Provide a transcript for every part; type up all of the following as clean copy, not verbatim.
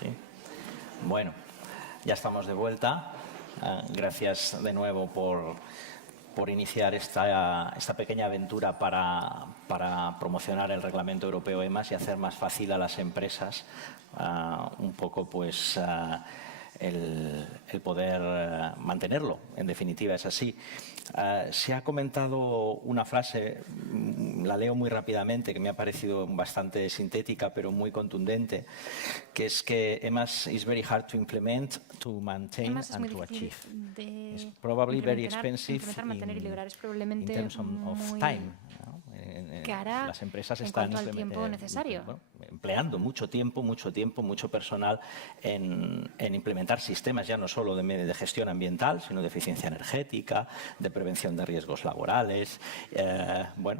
Sí. Bueno, ya estamos de vuelta. Gracias de nuevo por iniciar esta pequeña aventura para promocionar el Reglamento Europeo EMAS y hacer más fácil a las empresas un poco pues el poder mantenerlo. En definitiva, es así. Se ha comentado una frase, la leo muy rápidamente, que me ha parecido bastante sintética pero muy contundente, que es que EMAS is very hard to implement, to maintain and to achieve. It's probably very expensive mantener y liberar es in probablemente terms of muy time. ¿no? cara Las empresas en están cuanto al tiempo necesario. empleando mucho tiempo, mucho personal en implementar sistemas ya no solo de gestión ambiental, sino de eficiencia energética, de prevención de riesgos laborales,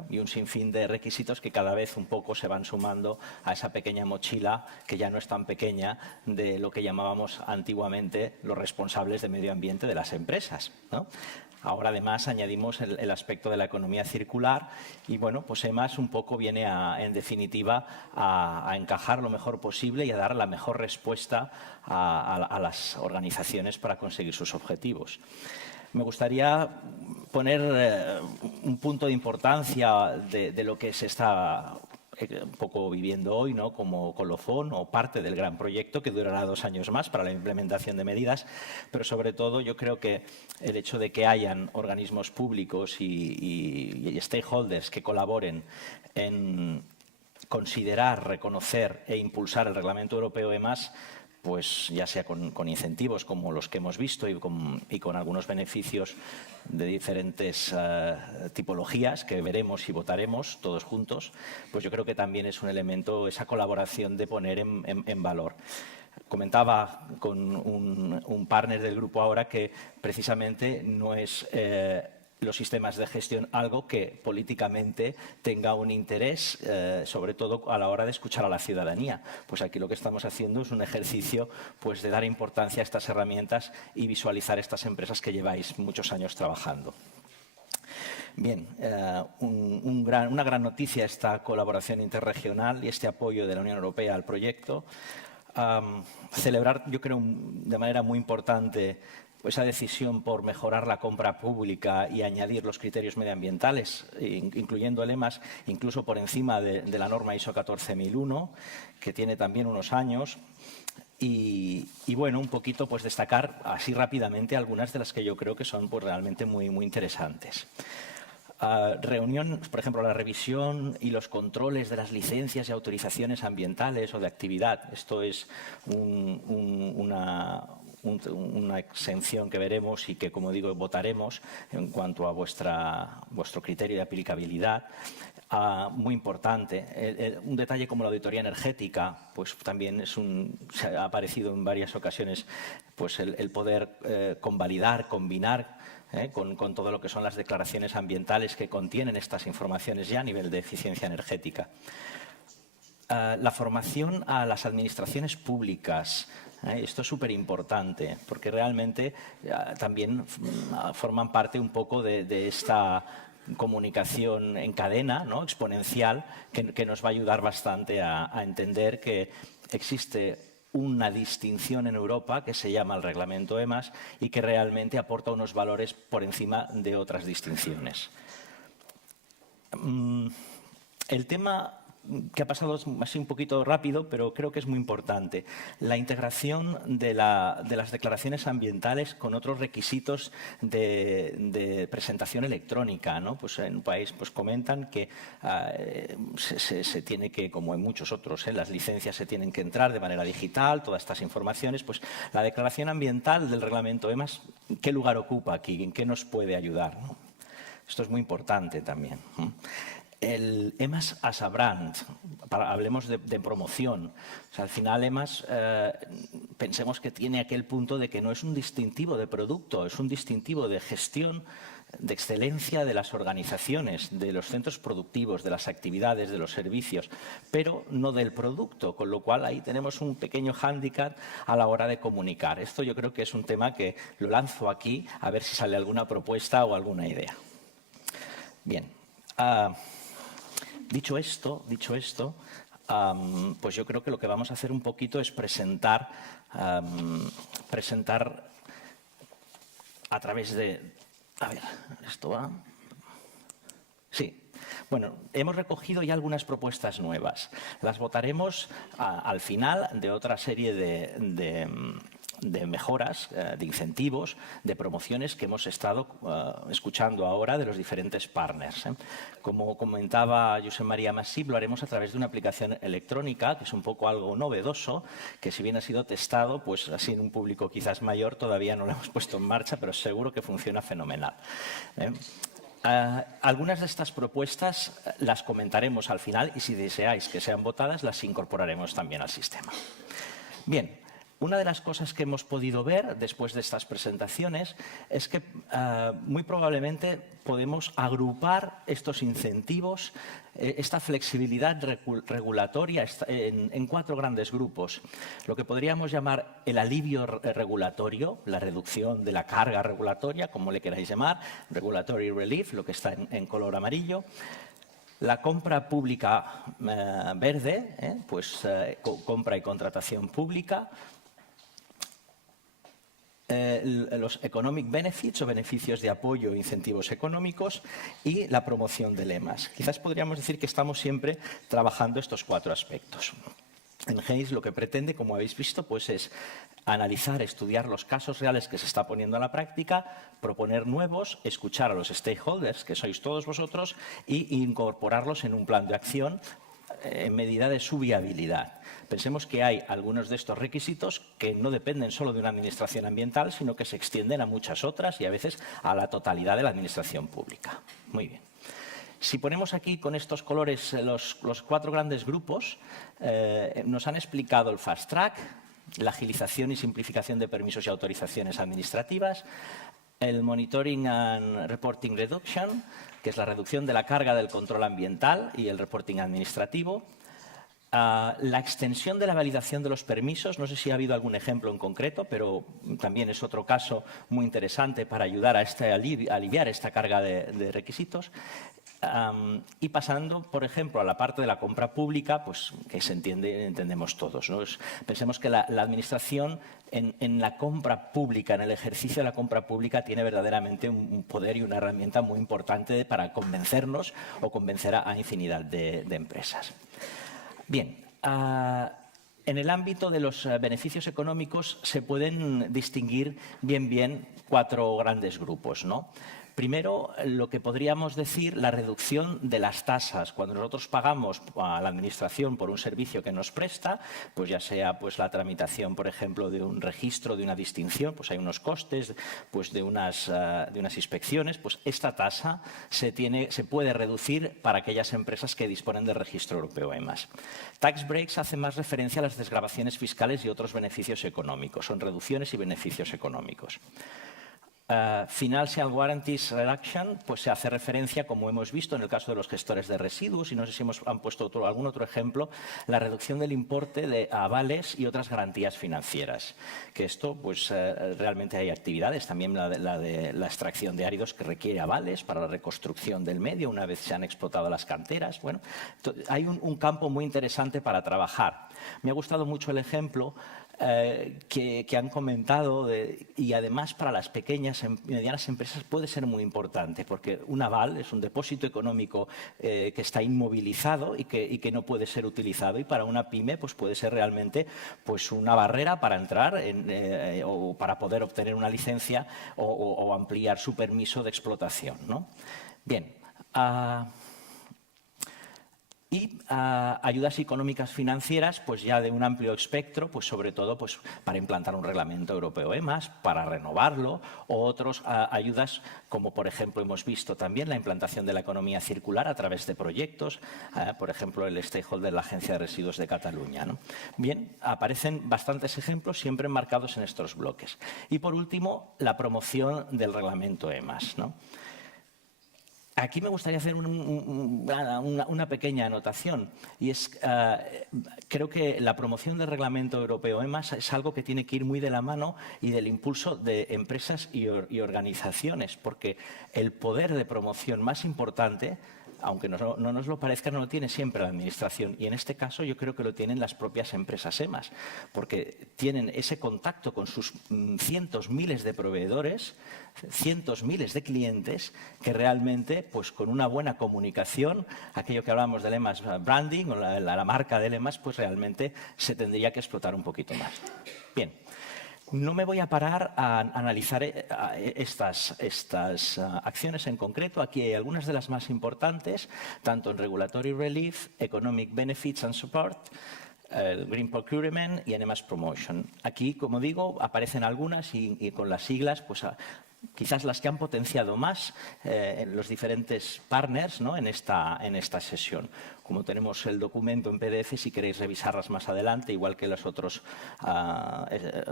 y un sinfín de requisitos que cada vez un poco se van sumando a esa pequeña mochila, que ya no es tan pequeña, de lo que llamábamos antiguamente los responsables de medio ambiente de las empresas, ¿no? Ahora, además, añadimos el aspecto de la economía circular y, bueno, pues EMAS un poco viene, en definitiva, a encajar lo mejor posible y a dar la mejor respuesta a las organizaciones para conseguir sus objetivos. Me gustaría poner un punto de importancia de lo que se está un poco viviendo hoy, ¿no? Como colofón o parte del gran proyecto que durará 2 años más para la implementación de medidas, pero sobre todo yo creo que el hecho de que hayan organismos públicos y stakeholders que colaboren en considerar, reconocer e impulsar el Reglamento Europeo EMAS, pues ya sea con incentivos como los que hemos visto y con algunos beneficios de diferentes tipologías que veremos y votaremos todos juntos, pues yo creo que también es un elemento, esa colaboración de poner en valor. Comentaba con un partner del grupo ahora que precisamente no es los sistemas de gestión algo que políticamente tenga un interés, sobre todo a la hora de escuchar a la ciudadanía. Pues aquí lo que estamos haciendo es un ejercicio pues, de dar importancia a estas herramientas y visualizar estas empresas que lleváis muchos años trabajando. Bien, una gran noticia esta colaboración interregional y este apoyo de la Unión Europea al proyecto. Celebrar, yo creo, de manera muy importante esa decisión por mejorar la compra pública y añadir los criterios medioambientales, incluyendo el EMAS, incluso por encima de la norma ISO 14001, que tiene también unos años. Y bueno, un poquito pues destacar así rápidamente algunas de las que yo creo que son pues, realmente muy interesantes. Reunión, por ejemplo, la revisión y los controles de las licencias y autorizaciones ambientales o de actividad. Esto es una exención que veremos y que, como digo, votaremos en cuanto a vuestro criterio de aplicabilidad. Muy importante. Un detalle como la auditoría energética, pues también ha aparecido en varias ocasiones pues el poder convalidar, combinar con todo lo que son las declaraciones ambientales que contienen estas informaciones ya a nivel de eficiencia energética. La formación a las administraciones públicas. Esto es súper importante porque realmente también forman parte un poco de esta comunicación en cadena, ¿no? Exponencial, que nos va a ayudar bastante a entender que existe una distinción en Europa que se llama el Reglamento EMAS y que realmente aporta unos valores por encima de otras distinciones. El tema que ha pasado así un poquito rápido, pero creo que es muy importante. La integración de las declaraciones ambientales con otros requisitos de presentación electrónica, ¿no? Pues en un país pues comentan que se tiene que, como en muchos otros, las licencias se tienen que entrar de manera digital, todas estas informaciones. Pues la declaración ambiental del Reglamento EMAS, ¿qué lugar ocupa aquí? ¿En qué nos puede ayudar, ¿no? Esto es muy importante también. El EMAS as a brand, hablemos de promoción. O sea, al final EMAS pensemos que tiene aquel punto de que no es un distintivo de producto, es un distintivo de gestión, de excelencia de las organizaciones, de los centros productivos, de las actividades, de los servicios, pero no del producto, con lo cual ahí tenemos un pequeño hándicap a la hora de comunicar. Esto yo creo que es un tema que lo lanzo aquí a ver si sale alguna propuesta o alguna idea. Bien. Dicho esto, pues yo creo que lo que vamos a hacer un poquito es presentar a través de... A ver, esto va... Sí. Bueno, hemos recogido ya algunas propuestas nuevas. Las votaremos al final de otra serie de mejoras, de incentivos, de promociones que hemos estado escuchando ahora de los diferentes partners. Como comentaba Josep María Masip, lo haremos a través de una aplicación electrónica, que es un poco algo novedoso, que si bien ha sido testado, pues así en un público quizás mayor, todavía no lo hemos puesto en marcha, pero seguro que funciona fenomenal. Algunas de estas propuestas las comentaremos al final y si deseáis que sean votadas, las incorporaremos también al sistema. Bien. Una de las cosas que hemos podido ver después de estas presentaciones es que muy probablemente podemos agrupar estos incentivos, esta flexibilidad regulatoria en 4 grandes grupos. Lo que podríamos llamar el alivio regulatorio, la reducción de la carga regulatoria, como le queráis llamar, regulatory relief, lo que está en color amarillo. La compra pública verde, compra y contratación pública. Los economic benefits o beneficios de apoyo e incentivos económicos y la promoción de lemas. Quizás podríamos decir que estamos siempre trabajando estos 4 aspectos. En Hayes lo que pretende, como habéis visto, pues es analizar, estudiar los casos reales que se está poniendo a la práctica, proponer nuevos, escuchar a los stakeholders, que sois todos vosotros, y incorporarlos en un plan de acción en medida de su viabilidad. Pensemos que hay algunos de estos requisitos que no dependen solo de una administración ambiental, sino que se extienden a muchas otras y a veces a la totalidad de la administración pública. Muy bien. Si ponemos aquí con estos colores los 4 grandes grupos, nos han explicado el fast track, la agilización y simplificación de permisos y autorizaciones administrativas, el monitoring and reporting reduction, que es la reducción de la carga del control ambiental y el reporting administrativo. La extensión de la validación de los permisos, no sé si ha habido algún ejemplo en concreto, pero también es otro caso muy interesante para ayudar a aliviar esta carga de requisitos. Y pasando, por ejemplo, a la parte de la compra pública, pues que entendemos todos, ¿no? Pensemos que la Administración en la compra pública, en el ejercicio de la compra pública, tiene verdaderamente un poder y una herramienta muy importante para convencernos o convencer a infinidad de empresas. Bien, en el ámbito de los beneficios económicos se pueden distinguir bien 4 grandes grupos, ¿no? Primero, lo que podríamos decir, la reducción de las tasas. Cuando nosotros pagamos a la Administración por un servicio que nos presta, pues ya sea pues, la tramitación, por ejemplo, de un registro, de una distinción, pues hay unos costes pues, de unas inspecciones, pues esta tasa se puede reducir para aquellas empresas que disponen del registro europeo EMAS. Tax breaks hace más referencia a las desgravaciones fiscales y otros beneficios económicos. Son reducciones y beneficios económicos. Financial Warranties Reduction pues se hace referencia, como hemos visto en el caso de los gestores de residuos, y no sé si han puesto algún otro ejemplo, la reducción del importe de avales y otras garantías financieras. Que esto, pues realmente hay actividades, también la de la extracción de áridos que requiere avales para la reconstrucción del medio una vez se han explotado las canteras. Bueno, hay un campo muy interesante para trabajar. Me ha gustado mucho el ejemplo que han comentado y además para las pequeñas y medianas empresas puede ser muy importante porque un aval es un depósito económico que está inmovilizado y que no puede ser utilizado y para una pyme pues puede ser realmente pues una barrera para entrar o para poder obtener una licencia o ampliar su permiso de explotación, ¿no? Bien. Y ayudas económicas financieras, pues ya de un amplio espectro, pues sobre todo pues, para implantar un reglamento europeo EMAS, para renovarlo, o otras ayudas, como por ejemplo hemos visto también la implantación de la economía circular a través de proyectos, por ejemplo el stakeholder de la Agencia de Residuos de Cataluña, ¿no? Bien, aparecen bastantes ejemplos siempre enmarcados en estos bloques. Y por último, la promoción del reglamento EMAS, ¿no? Aquí me gustaría hacer una pequeña anotación y es creo que la promoción del reglamento europeo EMAS es algo que tiene que ir muy de la mano y del impulso de empresas y organizaciones porque el poder de promoción más importante aunque no nos lo parezca, no lo tiene siempre la administración. Y en este caso yo creo que lo tienen las propias empresas EMAS, porque tienen ese contacto con sus cientos, miles de proveedores, cientos, miles de clientes, que realmente, pues con una buena comunicación, aquello que hablamos del EMAS branding o la marca del EMAS, pues realmente se tendría que explotar un poquito más. Bien. No me voy a parar a analizar estas acciones en concreto. Aquí hay algunas de las más importantes, tanto en Regulatory Relief, Economic Benefits and Support, Green Procurement y en EMAS Promotion. Aquí, como digo, aparecen algunas y con las siglas, pues quizás las que han potenciado más los diferentes partners, ¿no?, en esta sesión. Como tenemos el documento en PDF, si queréis revisarlas más adelante, igual que los otros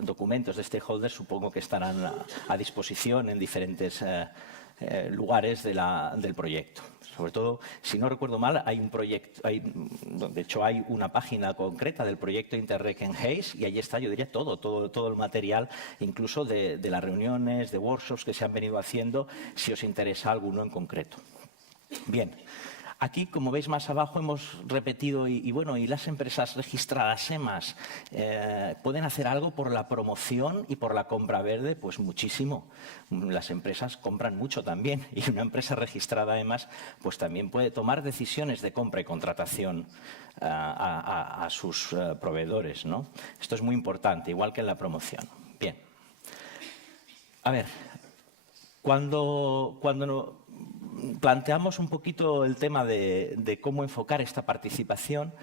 documentos de stakeholders, supongo que estarán a disposición en diferentes lugares del proyecto. Sobre todo, si no recuerdo mal, hay un proyecto, de hecho hay una página concreta del proyecto Interreg en Hayes y allí está, yo diría, todo el material, incluso de las reuniones, de workshops que se han venido haciendo, si os interesa alguno en concreto. Bien. Aquí, como veis más abajo, hemos repetido y las empresas registradas EMAS pueden hacer algo por la promoción y por la compra verde, pues muchísimo. Las empresas compran mucho también y una empresa registrada EMAS pues también puede tomar decisiones de compra y contratación a sus proveedores, ¿no? Esto es muy importante, igual que en la promoción. Bien. A ver, cuando planteamos un poquito el tema de cómo enfocar esta participación,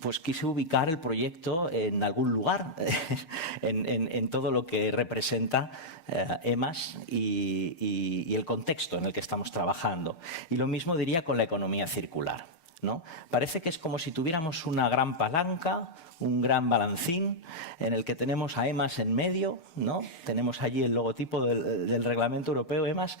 pues quise ubicar el proyecto en algún lugar, en todo lo que representa EMAS y el contexto en el que estamos trabajando. Y lo mismo diría con la economía circular, ¿no? Parece que es como si tuviéramos una gran palanca, un gran balancín en el que tenemos a EMAS en medio, ¿no? Tenemos allí el logotipo del Reglamento Europeo EMAS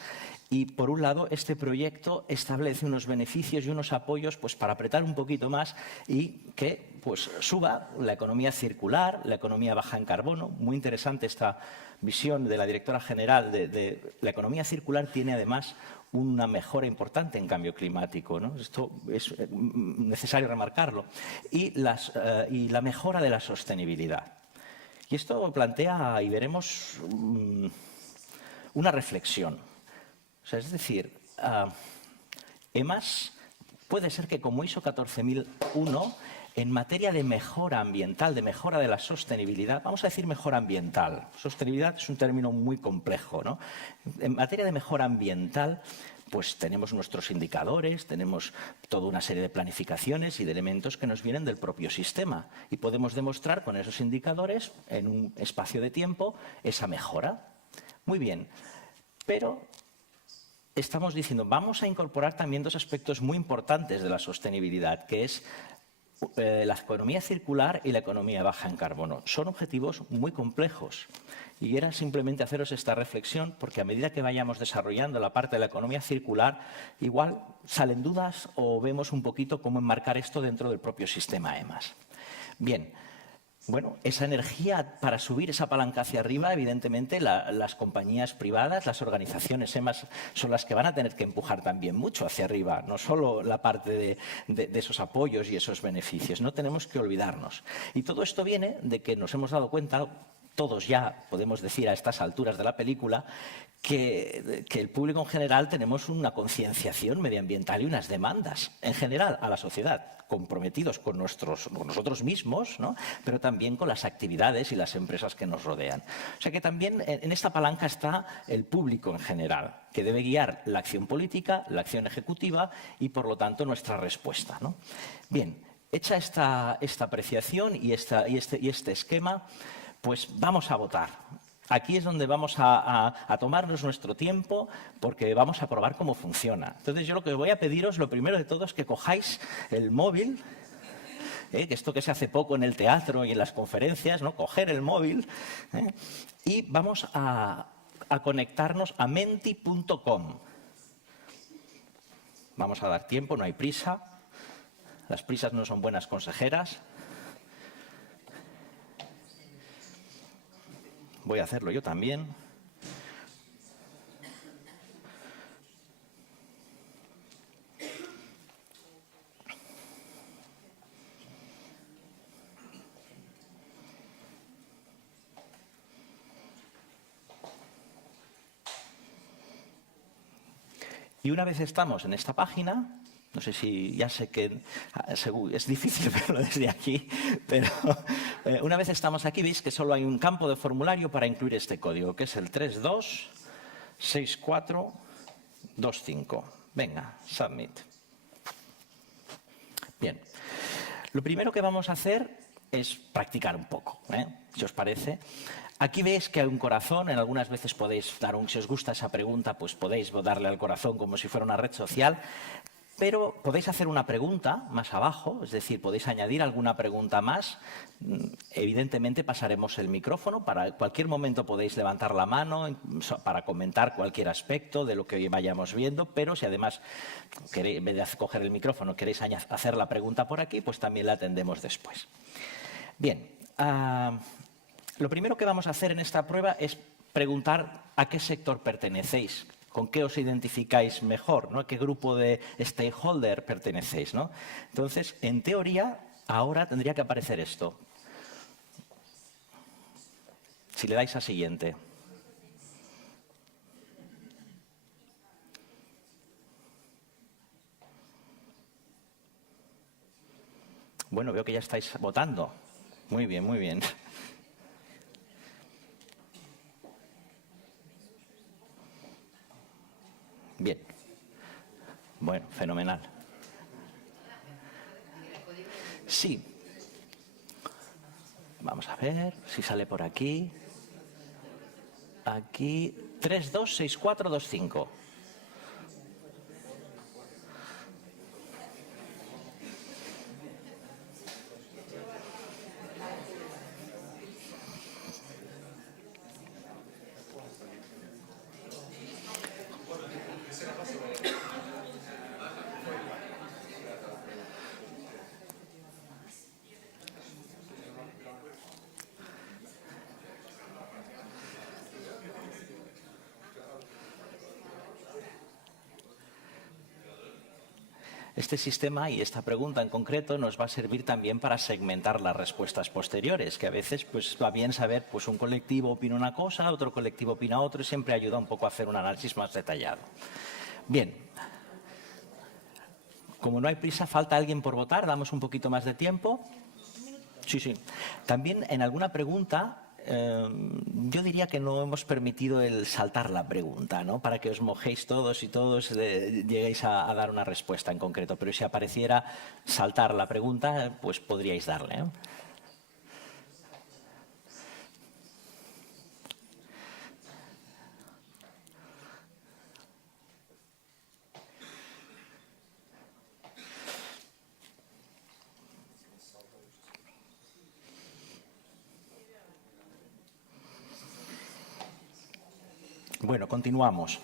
y, por un lado, este proyecto establece unos beneficios y unos apoyos pues, para apretar un poquito más y que pues, suba la economía circular, la economía baja en carbono. Muy interesante esta visión de la directora general de la economía circular. Tiene además una mejora importante en cambio climático, ¿no? Esto es necesario remarcarlo. Y la mejora de la sostenibilidad. Y esto plantea, y veremos, una reflexión. O sea, es decir, EMAS puede ser que como ISO 14001, en materia de mejora ambiental, de mejora de la sostenibilidad, vamos a decir mejora ambiental. Sostenibilidad es un término muy complejo, ¿no? En materia de mejora ambiental, pues tenemos nuestros indicadores, tenemos toda una serie de planificaciones y de elementos que nos vienen del propio sistema. Y podemos demostrar con esos indicadores, en un espacio de tiempo, esa mejora. Muy bien, pero estamos diciendo, vamos a incorporar también dos aspectos muy importantes de la sostenibilidad, que es la economía circular y la economía baja en carbono. Son objetivos muy complejos y era simplemente haceros esta reflexión porque a medida que vayamos desarrollando la parte de la economía circular, igual salen dudas o vemos un poquito cómo enmarcar esto dentro del propio sistema EMAS. Bien. Bueno, esa energía para subir esa palanca hacia arriba, evidentemente las compañías privadas, las organizaciones EMAS son las que van a tener que empujar también mucho hacia arriba, no solo la parte de esos apoyos y esos beneficios, no tenemos que olvidarnos. Y todo esto viene de que nos hemos dado cuenta, todos ya podemos decir a estas alturas de la película, que el público en general tenemos una concienciación medioambiental y unas demandas en general a la sociedad, comprometidos con nosotros mismos, ¿no? Pero también con las actividades y las empresas que nos rodean. O sea que también en esta palanca está el público en general, que debe guiar la acción política, la acción ejecutiva y, por lo tanto, nuestra respuesta, ¿no? Bien, hecha esta apreciación y este esquema, pues vamos a votar. Aquí es donde vamos a tomarnos nuestro tiempo porque vamos a probar cómo funciona. Entonces, yo lo que voy a pediros, lo primero de todo, es que cojáis el móvil, que esto que se hace poco en el teatro y en las conferencias, ¿no? Coger el móvil, y vamos a conectarnos a menti.com. Vamos a dar tiempo, no hay prisa. Las prisas no son buenas consejeras. Voy a hacerlo yo también. Y una vez estamos en esta página, no sé si, ya sé que es difícil verlo desde aquí, pero una vez estamos aquí, veis que solo hay un campo de formulario para incluir este código, que es el 326425. Venga, submit. Bien. Lo primero que vamos a hacer es practicar un poco, si os parece. Aquí veis que hay un corazón, en algunas veces podéis dar si os gusta esa pregunta, pues podéis darle al corazón como si fuera una red social, pero podéis hacer una pregunta más abajo, es decir, podéis añadir alguna pregunta más. Evidentemente pasaremos el micrófono, para cualquier momento podéis levantar la mano para comentar cualquier aspecto de lo que hoy vayamos viendo, pero si además, en vez de coger el micrófono, queréis hacer la pregunta por aquí, pues también la atendemos después. Bien, lo primero que vamos a hacer en esta prueba es preguntar a qué sector pertenecéis. ¿Con qué os identificáis mejor? ¿No? ¿A qué grupo de stakeholder pertenecéis? ¿No? Entonces, en teoría, ahora tendría que aparecer esto. Si le dais a siguiente. Bueno, veo que ya estáis votando. Muy bien, muy bien. Bien. Bueno, fenomenal. Sí. Vamos a ver si sale por aquí. Aquí, 326425. Este sistema y esta pregunta en concreto nos va a servir también para segmentar las respuestas posteriores, que a veces pues, va bien saber, pues un colectivo opina una cosa, otro colectivo opina otra, y siempre ayuda un poco a hacer un análisis más detallado. Bien. Como no hay prisa, falta alguien por votar, damos un poquito más de tiempo. Sí, sí. También en alguna pregunta, yo diría que no hemos permitido el saltar la pregunta, ¿no? Para que os mojéis todos y todos lleguéis a dar una respuesta en concreto. Pero si apareciera saltar la pregunta, pues podríais darle, ¿eh? Bueno, continuamos.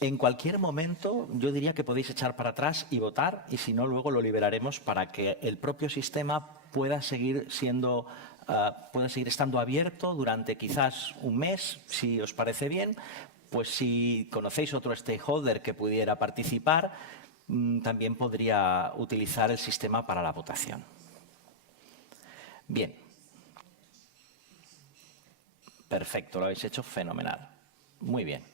En cualquier momento, yo diría que podéis echar para atrás y votar, y si no, luego lo liberaremos para que el propio sistema pueda seguir estando abierto durante quizás un mes, si os parece bien. Pues si conocéis otro stakeholder que pudiera participar, también podría utilizar el sistema para la votación. Bien. Perfecto, lo habéis hecho fenomenal. Muy bien.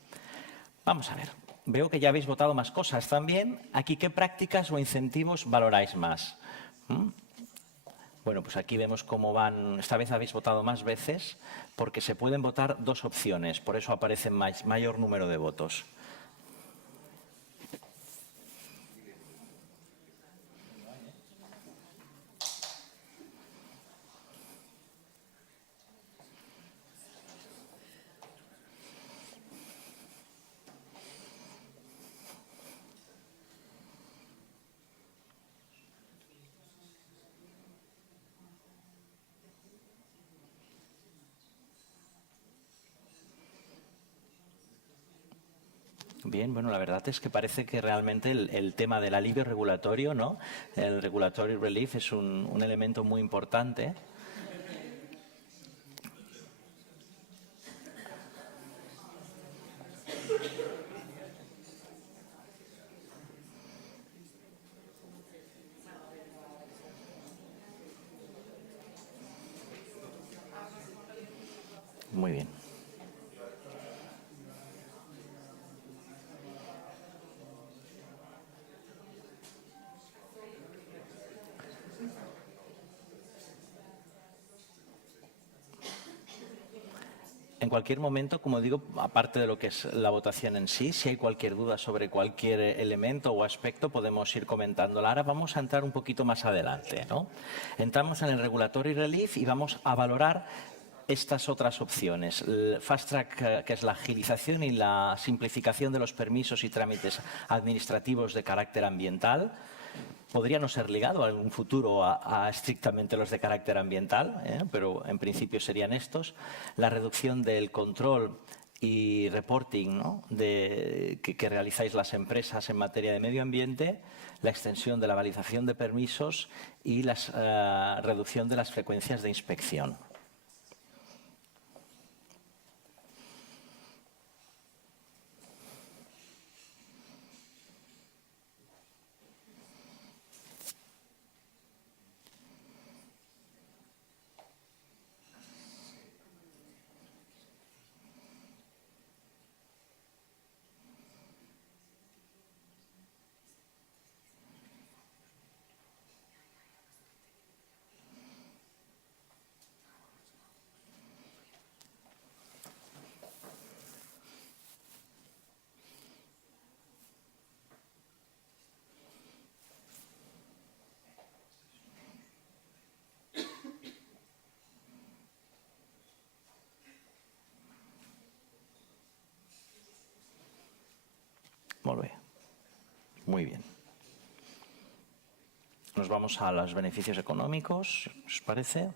Vamos a ver. Veo que ya habéis votado más cosas también. Aquí, ¿qué prácticas o incentivos valoráis más? Bueno, pues aquí vemos cómo van. Esta vez habéis votado más veces porque se pueden votar dos opciones. Por eso aparece mayor número de votos. Bien, bueno, la verdad es que parece que realmente el tema del alivio regulatorio, ¿no? El regulatory relief es un elemento muy importante. Muy bien. En cualquier momento, como digo, aparte de lo que es la votación en sí, si hay cualquier duda sobre cualquier elemento o aspecto, podemos ir comentándola. Ahora vamos a entrar un poquito más adelante, ¿no? Entramos en el Regulatory Relief y vamos a valorar estas otras opciones. El Fast Track, que es la agilización y la simplificación de los permisos y trámites administrativos de carácter ambiental. Podría no ser ligado en un futuro a estrictamente los de carácter ambiental, pero en principio serían estos. La reducción del control y reporting, ¿no?, que realizáis las empresas en materia de medio ambiente, la extensión de la validación de permisos y la reducción de las frecuencias de inspección. Molt bé. Muy bien. Nos vamos a los beneficios económicos, ¿os parece?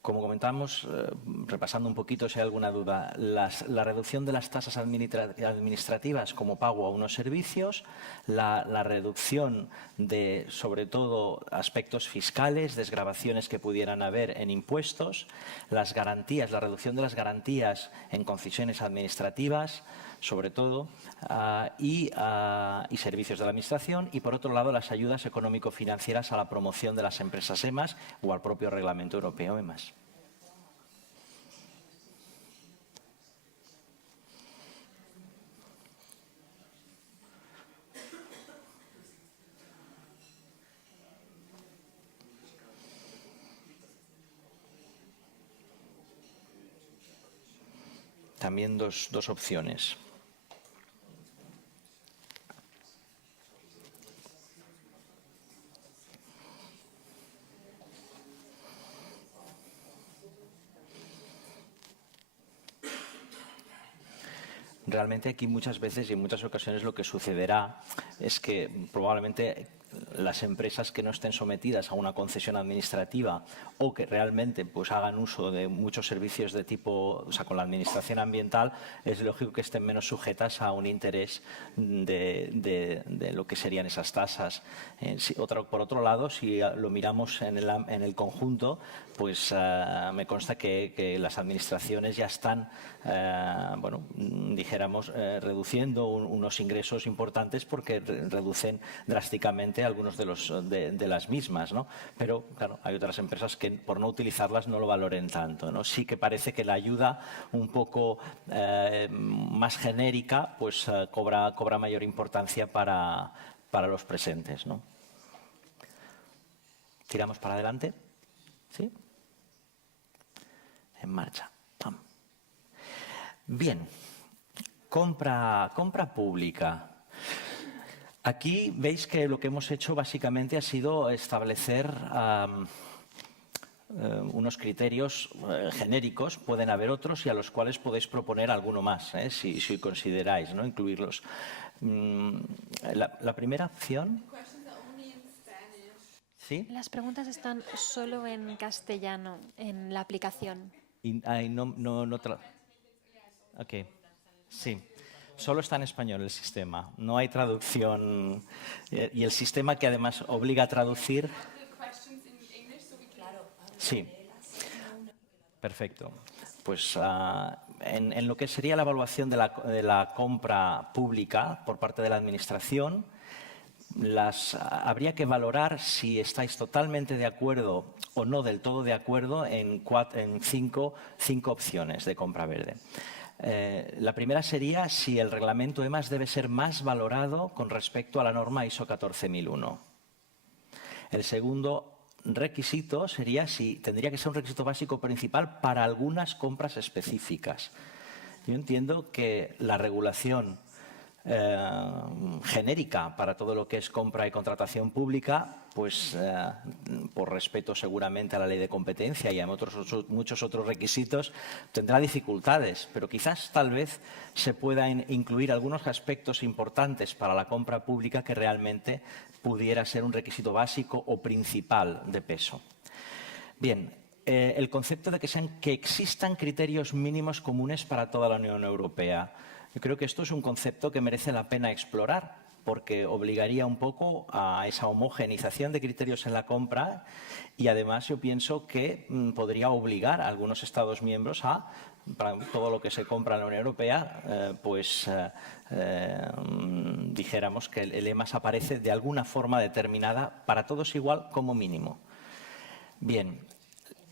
Como comentamos, repasando un poquito si hay alguna duda, la reducción de las tasas administrativas como pago a unos servicios, la reducción de, sobre todo, aspectos fiscales, desgravaciones que pudieran haber en impuestos, las garantías, la reducción de las garantías en concesiones administrativas, sobre todo, y servicios de la Administración, y por otro lado las ayudas económico-financieras a la promoción de las empresas EMAS o al propio Reglamento Europeo EMAS. También dos opciones. Realmente aquí muchas veces y en muchas ocasiones lo que sucederá es que probablemente las empresas que no estén sometidas a una concesión administrativa o que realmente pues hagan uso de muchos servicios de tipo, o sea, con la administración ambiental, es lógico que estén menos sujetas a un interés de lo que serían esas tasas. Por otro lado, si lo miramos en el conjunto, pues me consta que las administraciones ya están, bueno, dijéramos, reduciendo unos ingresos importantes porque reducen drásticamente algunos de las mismas, ¿no? Pero, claro, hay otras empresas que por no utilizarlas no lo valoren tanto, ¿no? Sí que parece que la ayuda un poco más genérica pues cobra mayor importancia para los presentes, ¿no? ¿Tiramos para adelante? ¿Sí? En marcha. Bien. Compra pública. Aquí veis que lo que hemos hecho básicamente ha sido establecer unos criterios genéricos, pueden haber otros y a los cuales podéis proponer alguno más, si consideráis, ¿no?, incluirlos. La primera opción. ¿Sí? Las preguntas están solo en castellano, en la aplicación. Ok, sí. Solo está en español el sistema, no hay traducción y el sistema que además obliga a traducir. Sí, perfecto. Pues en lo que sería la evaluación de la compra pública por parte de la Administración, habría que valorar si estáis totalmente de acuerdo o no del todo de acuerdo en cinco opciones de compra verde. La primera sería si el reglamento EMAS debe ser más valorado con respecto a la norma ISO 14001. El segundo requisito sería si tendría que ser un requisito básico principal para algunas compras específicas. Yo entiendo que la regulación genérica para todo lo que es compra y contratación pública, pues por respeto seguramente a la ley de competencia y a muchos otros requisitos, tendrá dificultades, pero quizás tal vez se puedan incluir algunos aspectos importantes para la compra pública que realmente pudiera ser un requisito básico o principal de peso. Bien, el concepto de que existan criterios mínimos comunes para toda la Unión Europea. Yo creo que esto es un concepto que merece la pena explorar porque obligaría un poco a esa homogenización de criterios en la compra y además yo pienso que podría obligar a algunos Estados miembros a, para todo lo que se compra en la Unión Europea, dijéramos que el EMAS aparece de alguna forma determinada para todos igual como mínimo. Bien.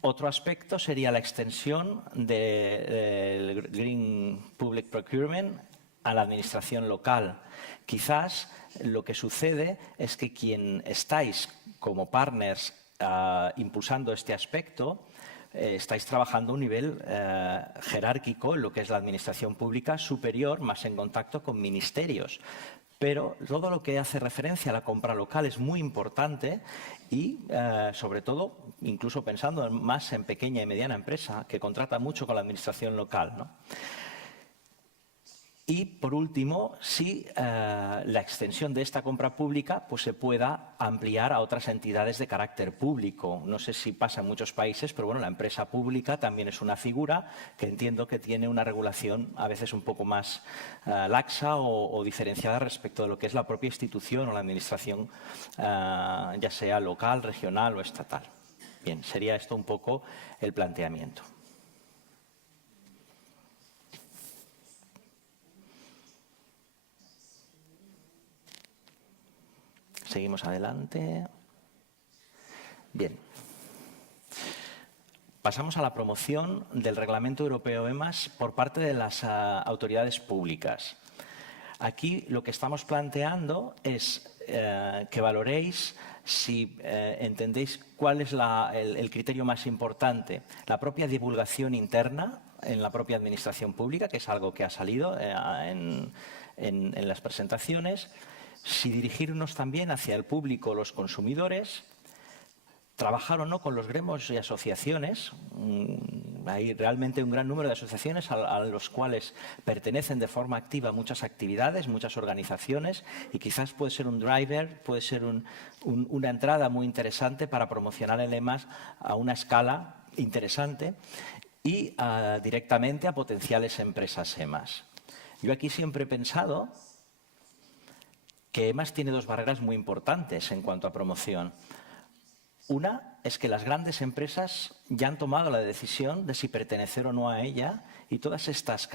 Otro aspecto sería la extensión del Green Public Procurement a la administración local. Quizás lo que sucede es que quien estáis como partners impulsando este aspecto, estáis trabajando a un nivel jerárquico en lo que es la administración pública superior, más en contacto con ministerios. Pero todo lo que hace referencia a la compra local es muy importante y, sobre todo, incluso pensando más en pequeña y mediana empresa, que contrata mucho con la administración local, ¿no? Y, por último, si la extensión de esta compra pública pues, se pueda ampliar a otras entidades de carácter público. No sé si pasa en muchos países, pero bueno, la empresa pública también es una figura que entiendo que tiene una regulación a veces un poco más laxa o diferenciada respecto de lo que es la propia institución o la administración, ya sea local, regional o estatal. Bien, sería esto un poco el planteamiento. Seguimos adelante. Bien. Pasamos a la promoción del Reglamento Europeo EMAS por parte de las autoridades públicas. Aquí lo que estamos planteando es que valoréis si entendéis cuál es el criterio más importante, la propia divulgación interna en la propia administración pública, que es algo que ha salido en las presentaciones, si dirigirnos también hacia el público o los consumidores, trabajar o no con los gremios y asociaciones. Hay realmente un gran número de asociaciones a los cuales pertenecen de forma activa muchas actividades, muchas organizaciones y quizás puede ser un driver, puede ser una entrada muy interesante para promocionar el EMAS a una escala interesante y directamente a potenciales empresas EMAS. Yo aquí siempre he pensado que EMAS tiene dos barreras muy importantes en cuanto a promoción. Una es que las grandes empresas ya han tomado la decisión de si pertenecer o no a ella y todas estas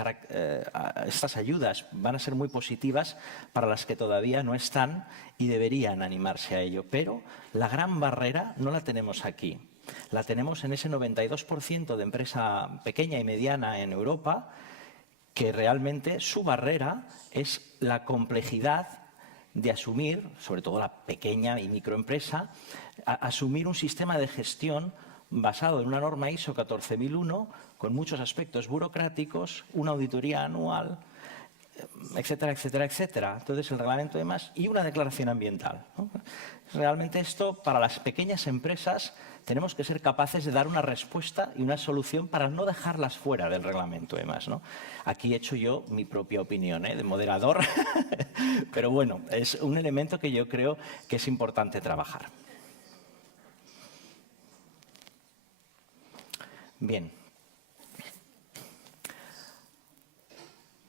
ayudas van a ser muy positivas para las que todavía no están y deberían animarse a ello. Pero la gran barrera no la tenemos aquí. La tenemos en ese 92% de empresa pequeña y mediana en Europa, que realmente su barrera es la complejidad de asumir, sobre todo la pequeña y microempresa, asumir un sistema de gestión basado en una norma ISO 14001 con muchos aspectos burocráticos, una auditoría anual, etcétera, etcétera, etcétera. Entonces, el reglamento de EMAS y una declaración ambiental, ¿no? Realmente esto, para las pequeñas empresas, tenemos que ser capaces de dar una respuesta y una solución para no dejarlas fuera del reglamento EMAS, ¿no? Aquí he hecho yo mi propia opinión, de moderador, pero bueno, es un elemento que yo creo que es importante trabajar. Bien.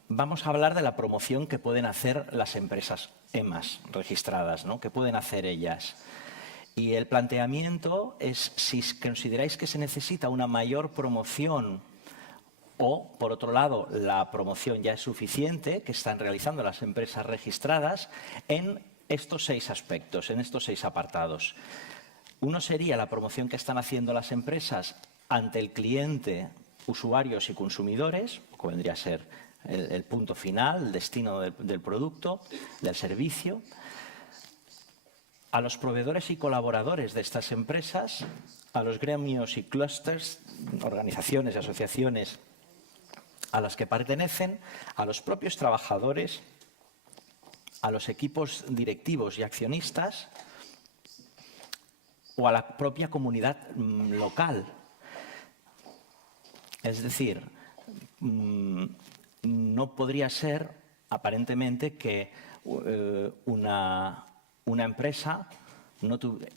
Vamos a hablar de la promoción que pueden hacer las empresas EMAS registradas, ¿no? ¿Qué pueden hacer ellas? Y el planteamiento es si consideráis que se necesita una mayor promoción o, por otro lado, la promoción ya es suficiente que están realizando las empresas registradas en estos 6 aspectos, en estos 6 apartados. Uno sería la promoción que están haciendo las empresas ante el cliente, usuarios y consumidores, que vendría a ser el punto final, el destino del producto, del servicio. a los proveedores y colaboradores de estas empresas, a los gremios y clústeres, organizaciones y asociaciones a las que pertenecen, a los propios trabajadores, a los equipos directivos y accionistas o a la propia comunidad local. Es decir, no podría ser aparentemente que una empresa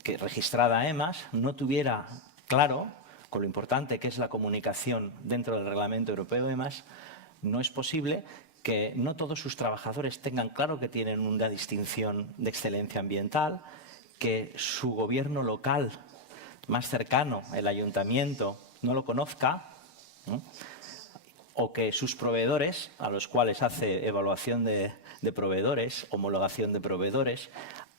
registrada EMAS no tuviera claro, con lo importante que es la comunicación dentro del Reglamento Europeo EMAS, no es posible que no todos sus trabajadores tengan claro que tienen una distinción de excelencia ambiental, que su gobierno local más cercano, el ayuntamiento, no lo conozca, ¿no? O que sus proveedores, a los cuales hace evaluación de proveedores, homologación de proveedores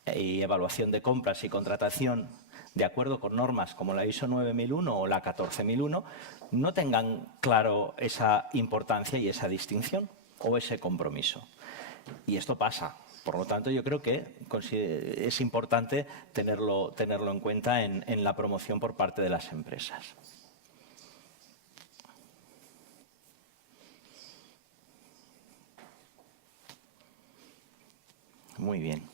y evaluación de compras y contratación de acuerdo con normas como la ISO 9001 o la 14001, no tengan claro esa importancia y esa distinción o ese compromiso. Y esto pasa. Por lo tanto, yo creo que es importante tenerlo en cuenta en la promoción por parte de las empresas. Muy bien.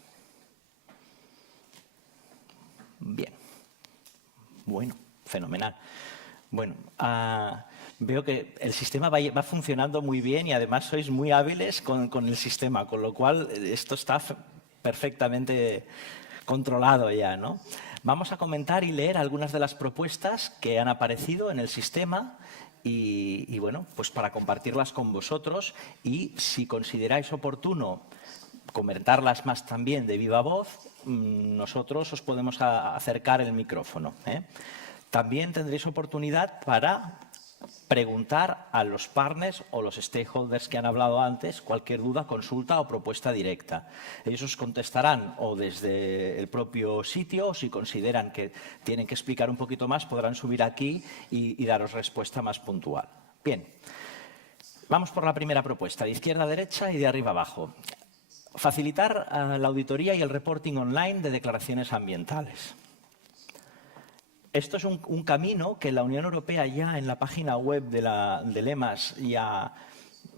Bien. Bueno, fenomenal. Bueno, veo que el sistema va funcionando muy bien y además sois muy hábiles con el sistema, con lo cual esto está perfectamente controlado ya, ¿no? Vamos a comentar y leer algunas de las propuestas que han aparecido en el sistema y bueno, pues para compartirlas con vosotros y si consideráis oportuno comentarlas más también de viva voz, nosotros os podemos acercar el micrófono, ¿eh? También tendréis oportunidad para preguntar a los partners o los stakeholders que han hablado antes cualquier duda, consulta o propuesta directa. Ellos os contestarán o desde el propio sitio o si consideran que tienen que explicar un poquito más podrán subir aquí y daros respuesta más puntual. Bien, vamos por la primera propuesta, de izquierda a derecha y de arriba a abajo. Facilitar la auditoría y el reporting online de declaraciones ambientales. Esto es un camino que la Unión Europea ya en la página web del EMAS ya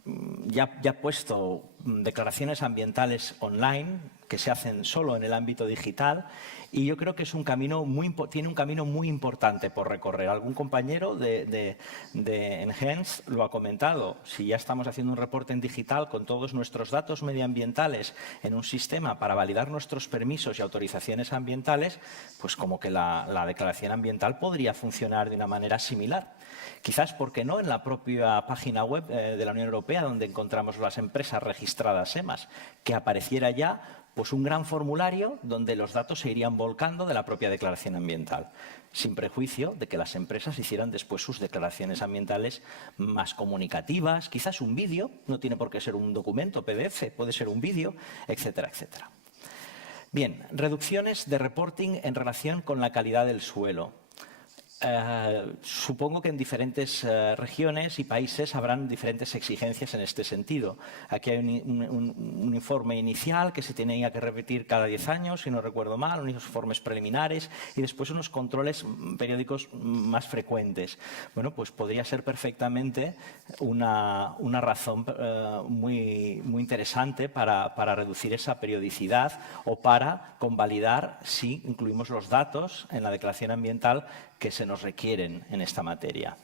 ha puesto declaraciones ambientales online que se hacen solo en el ámbito digital y yo creo que es tiene un camino muy importante por recorrer. Algún compañero de Enhance lo ha comentado. Si ya estamos haciendo un reporte en digital con todos nuestros datos medioambientales en un sistema para validar nuestros permisos y autorizaciones ambientales, pues como que la declaración ambiental podría funcionar de una manera similar. Quizás, ¿por qué no?, en la propia página web de la Unión Europea, donde encontramos las empresas registradas EMAS, que apareciera ya pues un gran formulario donde los datos se irían volcando de la propia declaración ambiental, sin prejuicio de que las empresas hicieran después sus declaraciones ambientales más comunicativas, quizás un vídeo, no tiene por qué ser un documento PDF, puede ser un vídeo, etcétera, etcétera. Bien, reducciones de reporting en relación con la calidad del suelo. Supongo que en diferentes regiones y países habrán diferentes exigencias en este sentido. Aquí hay un informe inicial que se tenía que repetir cada 10 años, si no recuerdo mal, unos informes preliminares y después unos controles periódicos más frecuentes. Bueno, pues podría ser perfectamente una razón muy interesante para reducir esa periodicidad o para convalidar si incluimos los datos en la declaración ambiental que se nos requieren en esta materia.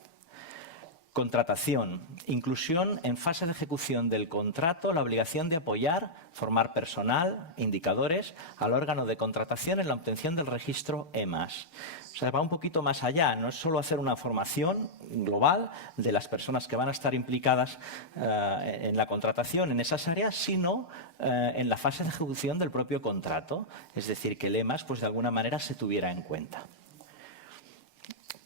Contratación. Inclusión en fase de ejecución del contrato, la obligación de apoyar, formar personal, indicadores al órgano de contratación en la obtención del registro EMAS. O sea, va un poquito más allá. No es solo hacer una formación global de las personas que van a estar implicadas en la contratación en esas áreas, sino en la fase de ejecución del propio contrato. Es decir, que el EMAS, pues, de alguna manera se tuviera en cuenta.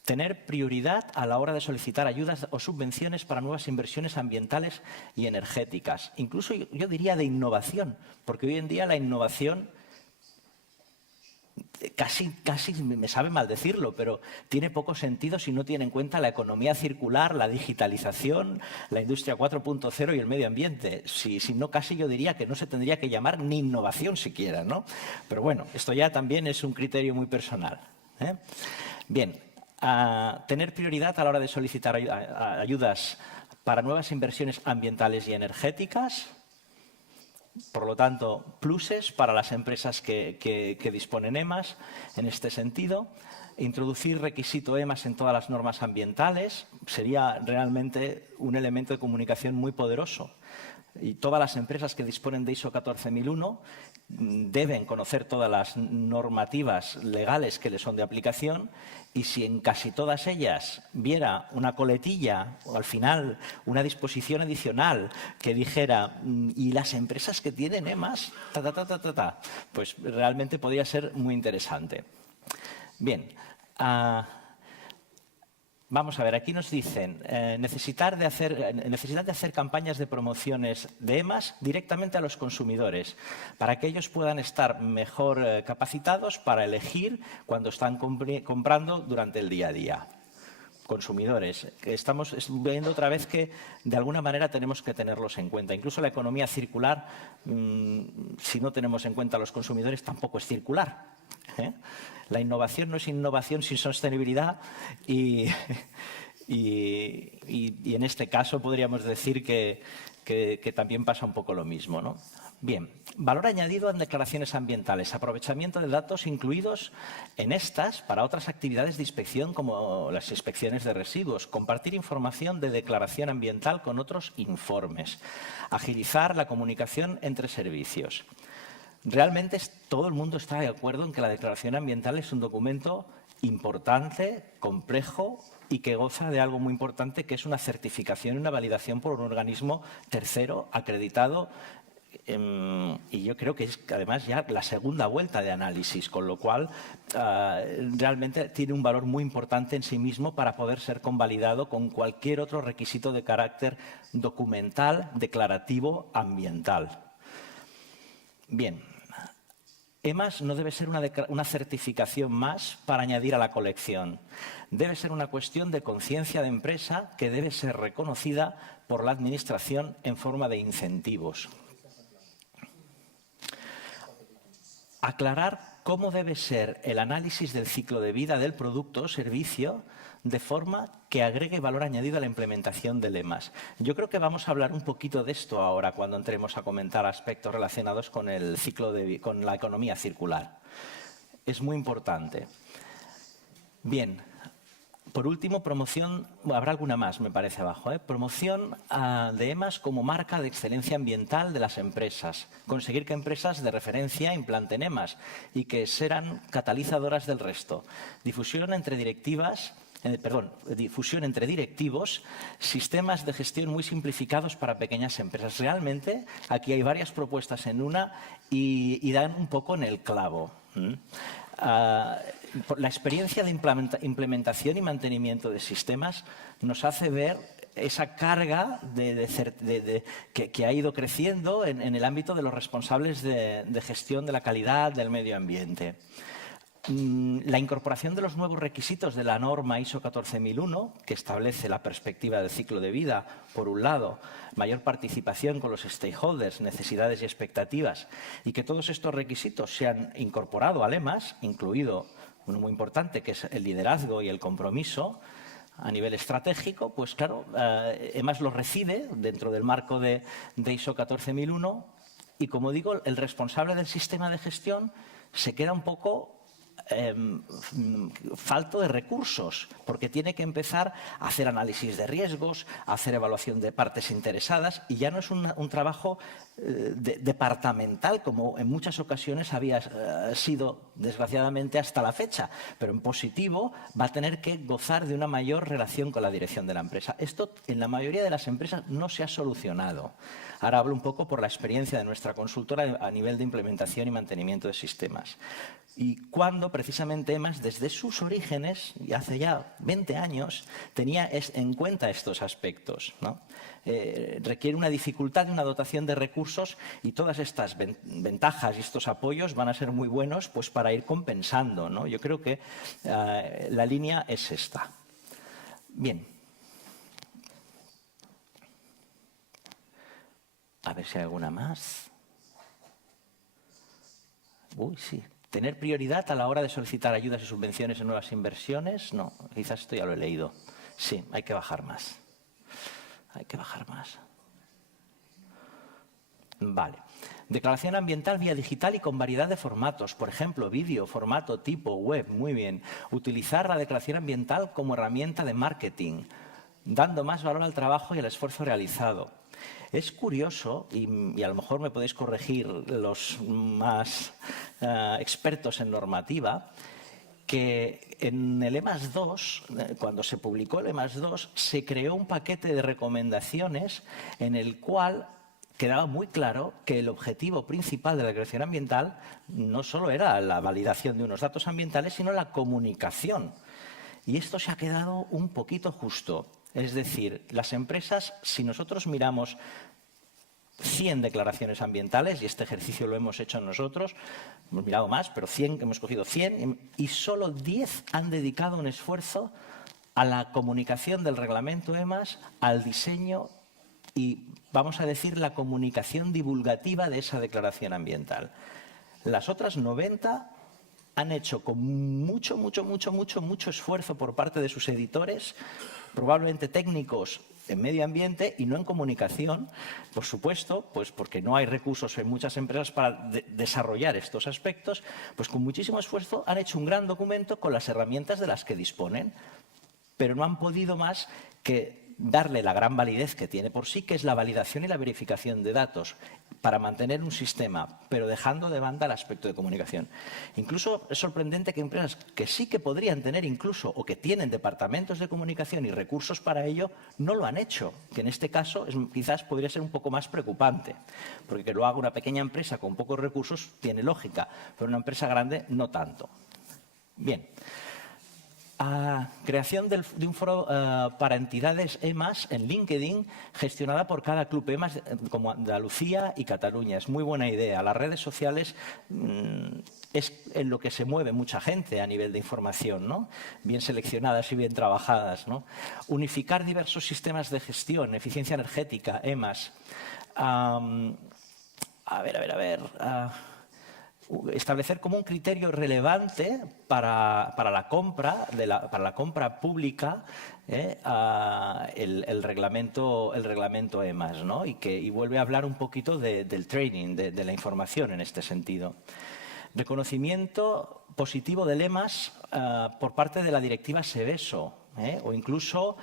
Tener prioridad a la hora de solicitar ayudas o subvenciones para nuevas inversiones ambientales y energéticas. Incluso yo diría de innovación, porque hoy en día la innovación casi me sabe mal decirlo, pero tiene poco sentido si no tiene en cuenta la economía circular, la digitalización, la industria 4.0 y el medio ambiente. Si no, casi yo diría que no se tendría que llamar ni innovación siquiera, ¿no? Pero bueno, esto ya también es un criterio muy personal, ¿eh? Bien, tener prioridad a la hora de solicitar ayudas para nuevas inversiones ambientales y energéticas. Por lo tanto, pluses para las empresas que disponen EMAS en este sentido. Introducir requisito EMAS en todas las normas ambientales sería realmente un elemento de comunicación muy poderoso. Y todas las empresas que disponen de ISO 14001 deben conocer todas las normativas legales que les son de aplicación, y si en casi todas ellas viera una coletilla o al final una disposición adicional que dijera y las empresas que tienen EMAS, pues realmente podría ser muy interesante. Bien, vamos a ver, aquí nos dicen necesidad de hacer campañas de promociones de EMAS directamente a los consumidores para que ellos puedan estar mejor capacitados para elegir cuando están comprando durante el día a día. Consumidores, estamos viendo otra vez que de alguna manera tenemos que tenerlos en cuenta. Incluso la economía circular, si no tenemos en cuenta a los consumidores, tampoco es circular, ¿eh? La innovación no es innovación sin sostenibilidad y en este caso podríamos decir que también pasa un poco lo mismo, ¿no? Bien, valor añadido en declaraciones ambientales, aprovechamiento de datos incluidos en estas para otras actividades de inspección como las inspecciones de residuos, compartir información de declaración ambiental con otros informes, agilizar la comunicación entre servicios. Realmente todo el mundo está de acuerdo en que la declaración ambiental es un documento importante, complejo y que goza de algo muy importante, que es una certificación y una validación por un organismo tercero acreditado. Y yo creo que es además ya la segunda vuelta de análisis, con lo cual realmente tiene un valor muy importante en sí mismo para poder ser convalidado con cualquier otro requisito de carácter documental, declarativo, ambiental. Bien, EMAS no debe ser una certificación más para añadir a la colección. Debe ser una cuestión de conciencia de empresa que debe ser reconocida por la Administración en forma de incentivos. Aclarar cómo debe ser el análisis del ciclo de vida del producto o servicio de forma que agregue valor añadido a la implementación del EMAS. Yo creo que vamos a hablar un poquito de esto ahora cuando entremos a comentar aspectos relacionados con el ciclo con la economía circular. Es muy importante. Bien. Por último, promoción, habrá alguna más, me parece abajo, promoción de EMAS como marca de excelencia ambiental de las empresas. Conseguir que empresas de referencia implanten EMAS y que serán catalizadoras del resto. Difusión entre directivos, sistemas de gestión muy simplificados para pequeñas empresas. Realmente, aquí hay varias propuestas en una y dan un poco en el clavo. La experiencia de implementación y mantenimiento de sistemas nos hace ver esa carga que ha ido creciendo en el ámbito de los responsables de gestión de la calidad del medio ambiente. La incorporación de los nuevos requisitos de la norma ISO 14001, que establece la perspectiva del ciclo de vida, por un lado, mayor participación con los stakeholders, necesidades y expectativas, y que todos estos requisitos se han incorporado al EMAS, incluido uno muy importante, que es el liderazgo y el compromiso a nivel estratégico, pues claro, EMAS lo recibe dentro del marco de ISO 14001 y, como digo, el responsable del sistema de gestión se queda un poco falto de recursos, porque tiene que empezar a hacer análisis de riesgos, a hacer evaluación de partes interesadas, y ya no es un trabajo departamental como en muchas ocasiones había sido, desgraciadamente, hasta la fecha, pero en positivo va a tener que gozar de una mayor relación con la dirección de la empresa. Esto en la mayoría de las empresas no se ha solucionado. Ahora hablo un poco por la experiencia de nuestra consultora a nivel de implementación y mantenimiento de sistemas. Y cuando precisamente EMAS, desde sus orígenes, y hace ya 20 años, tenía en cuenta estos aspectos, ¿no? Requiere una dificultad de una dotación de recursos y todas estas ventajas y estos apoyos van a ser muy buenos pues, para ir compensando, ¿no? Yo creo que la línea es esta. Bien. A ver si hay alguna más. Uy, sí. ¿Tener prioridad a la hora de solicitar ayudas y subvenciones en nuevas inversiones? No, quizás esto ya lo he leído. Sí, hay que bajar más. Hay que bajar más. Vale. Declaración ambiental vía digital y con variedad de formatos. Por ejemplo, vídeo, formato, tipo, web. Muy bien. Utilizar la declaración ambiental como herramienta de marketing, dando más valor al trabajo y al esfuerzo realizado. Es curioso, y a lo mejor me podéis corregir los más expertos en normativa, que en el EMAS 2, cuando se publicó el EMAS 2, se creó un paquete de recomendaciones en el cual quedaba muy claro que el objetivo principal de la declaración ambiental no solo era la validación de unos datos ambientales, sino la comunicación. Y esto se ha quedado un poquito justo. Es decir, las empresas, si nosotros miramos 100 declaraciones ambientales, y este ejercicio lo hemos hecho nosotros, hemos mirado más, pero 100, hemos cogido 100, y solo 10 han dedicado un esfuerzo a la comunicación del reglamento EMAS, al diseño y, vamos a decir, la comunicación divulgativa de esa declaración ambiental. Las otras 90 han hecho con mucho esfuerzo por parte de sus editores, probablemente técnicos en medio ambiente y no en comunicación, por supuesto, pues porque no hay recursos en muchas empresas para desarrollar estos aspectos, pues con muchísimo esfuerzo han hecho un gran documento con las herramientas de las que disponen, pero no han podido más que darle la gran validez que tiene por sí, que es la validación y la verificación de datos, para mantener un sistema, pero dejando de banda el aspecto de comunicación. Incluso es sorprendente que empresas que sí que podrían tener incluso, o que tienen departamentos de comunicación y recursos para ello, no lo han hecho, que en este caso quizás podría ser un poco más preocupante, porque que lo haga una pequeña empresa con pocos recursos tiene lógica, pero una empresa grande no tanto. Bien. Creación de un foro para entidades EMAS en LinkedIn, gestionada por cada club EMAS como Andalucía y Cataluña. Es muy buena idea. Las redes sociales es en lo que se mueve mucha gente a nivel de información, ¿no? Bien seleccionadas y bien trabajadas, ¿no? Unificar diversos sistemas de gestión, eficiencia energética, EMAS. Establecer como un criterio relevante para la compra pública el reglamento EMAS, ¿no? Y vuelve a hablar un poquito del training, de la información en este sentido. Reconocimiento positivo del EMAS por parte de la directiva Seveso, o incluso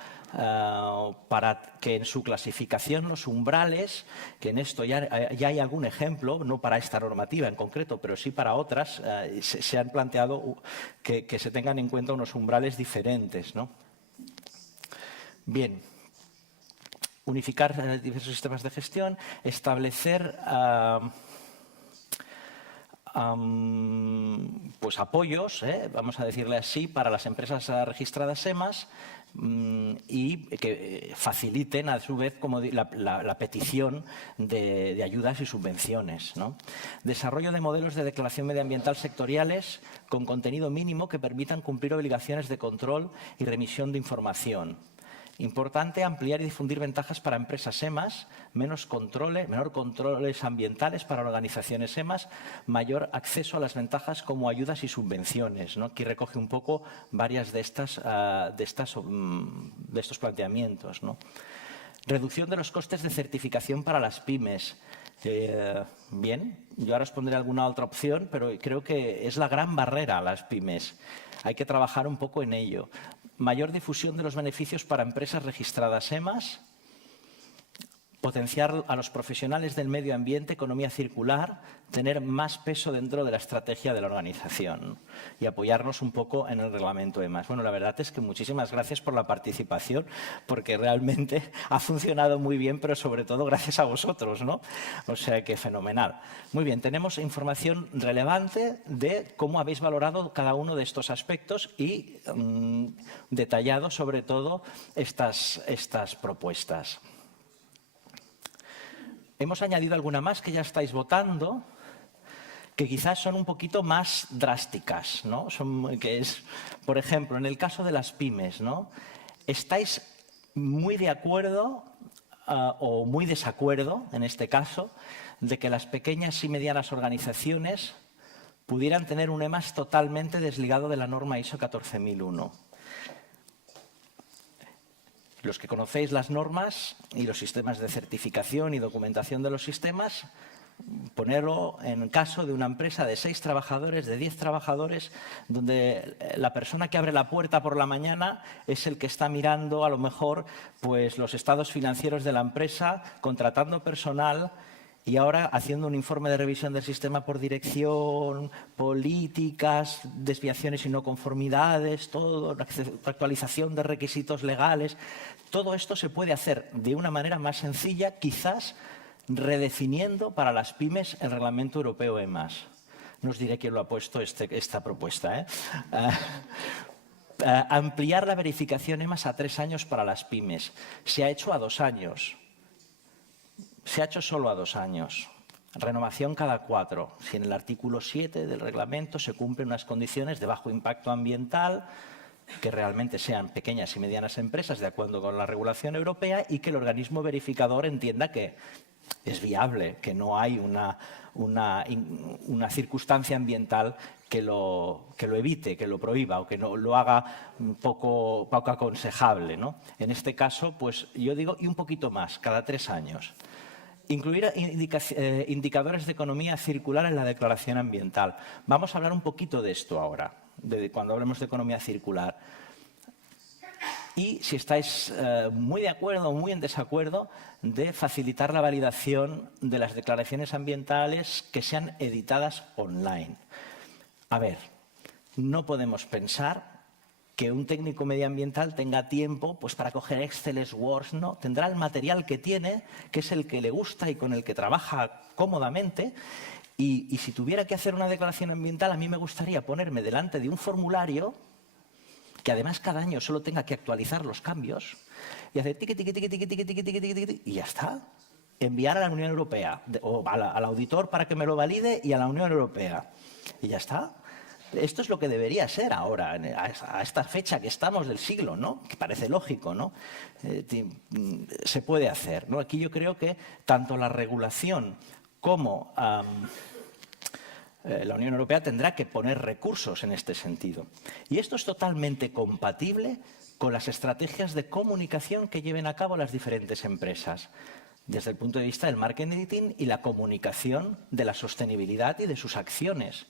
para que en su clasificación los umbrales, que en esto ya hay algún ejemplo, no para esta normativa en concreto, pero sí para otras, se han planteado que se tengan en cuenta unos umbrales diferentes, ¿no? Bien. Unificar diversos sistemas de gestión, establecer pues apoyos, vamos a decirle así, para las empresas registradas EMAS y que faciliten a su vez como la petición de ayudas y subvenciones, ¿no? Desarrollo de modelos de declaración medioambiental sectoriales con contenido mínimo que permitan cumplir obligaciones de control y remisión de información. Importante ampliar y difundir ventajas para empresas EMAS, menor controles ambientales para organizaciones EMAS, mayor acceso a las ventajas como ayudas y subvenciones, ¿no? Aquí recoge un poco varias de estos planteamientos, ¿no? Reducción de los costes de certificación para las pymes. Bien, yo ahora os pondré alguna otra opción, pero creo que es la gran barrera a las pymes. Hay que trabajar un poco en ello. Mayor difusión de los beneficios para empresas registradas EMAS, potenciar a los profesionales del medio ambiente, economía circular, tener más peso dentro de la estrategia de la organización y apoyarnos un poco en el reglamento EMAS. Bueno, la verdad es que muchísimas gracias por la participación, porque realmente ha funcionado muy bien, pero sobre todo gracias a vosotros, ¿no? O sea que fenomenal. Muy bien, tenemos información relevante de cómo habéis valorado cada uno de estos aspectos y detallado sobre todo estas propuestas. Hemos añadido alguna más que ya estáis votando, que quizás son un poquito más drásticas, ¿no? Que es, por ejemplo, en el caso de las pymes, ¿no? ¿Estáis muy de acuerdo o muy desacuerdo, en este caso, de que las pequeñas y medianas organizaciones pudieran tener un EMAS totalmente desligado de la norma ISO 14001? Los que conocéis las normas y los sistemas de certificación y documentación de los sistemas, ponerlo en caso de una empresa de 6 trabajadores, de 10 trabajadores, donde la persona que abre la puerta por la mañana es el que está mirando a lo mejor pues, los estados financieros de la empresa, contratando personal y ahora haciendo un informe de revisión del sistema por dirección, políticas, desviaciones y no conformidades, todo, actualización de requisitos legales. Todo esto se puede hacer de una manera más sencilla, quizás redefiniendo para las pymes el reglamento europeo EMAS. No os diré quién lo ha puesto esta propuesta, ampliar la verificación EMAS a 3 años para las pymes. Se ha hecho a 2 años. Se ha hecho solo a 2 años. Renovación cada 4. Si en el artículo 7 del reglamento se cumplen unas condiciones de bajo impacto ambiental, que realmente sean pequeñas y medianas empresas de acuerdo con la regulación europea y que el organismo verificador entienda que es viable, que no hay una circunstancia ambiental que lo evite, que lo prohíba o que no lo haga poco aconsejable, ¿no? En este caso, pues yo digo, y un poquito más, cada 3 años. Incluir indicadores de economía circular en la declaración ambiental. Vamos a hablar un poquito de esto ahora, cuando hablemos de economía circular. Y si estáis muy de acuerdo o muy en desacuerdo, de facilitar la validación de las declaraciones ambientales que sean editadas online. A ver, no podemos pensar que un técnico medioambiental tenga tiempo pues, para coger Excel, Word, ¿no? Tendrá el material que tiene, que es el que le gusta y con el que trabaja cómodamente. Y si tuviera que hacer una declaración ambiental, a mí me gustaría ponerme delante de un formulario que además cada año solo tenga que actualizar los cambios y hacer tiqui, tiqui, tiqui, tiqui, tiqui, tiqui, tiqui, tiqui, y ya está. Enviar a la Unión Europea, o al auditor para que me lo valide y a la Unión Europea. Y ya está. Esto es lo que debería ser ahora, a esta fecha que estamos del siglo, ¿no? Que parece lógico, ¿no? Se puede hacer, ¿no? Aquí yo creo que tanto la regulación como la Unión Europea tendrá que poner recursos en este sentido. Y esto es totalmente compatible con las estrategias de comunicación que lleven a cabo las diferentes empresas, desde el punto de vista del marketing y la comunicación de la sostenibilidad y de sus acciones.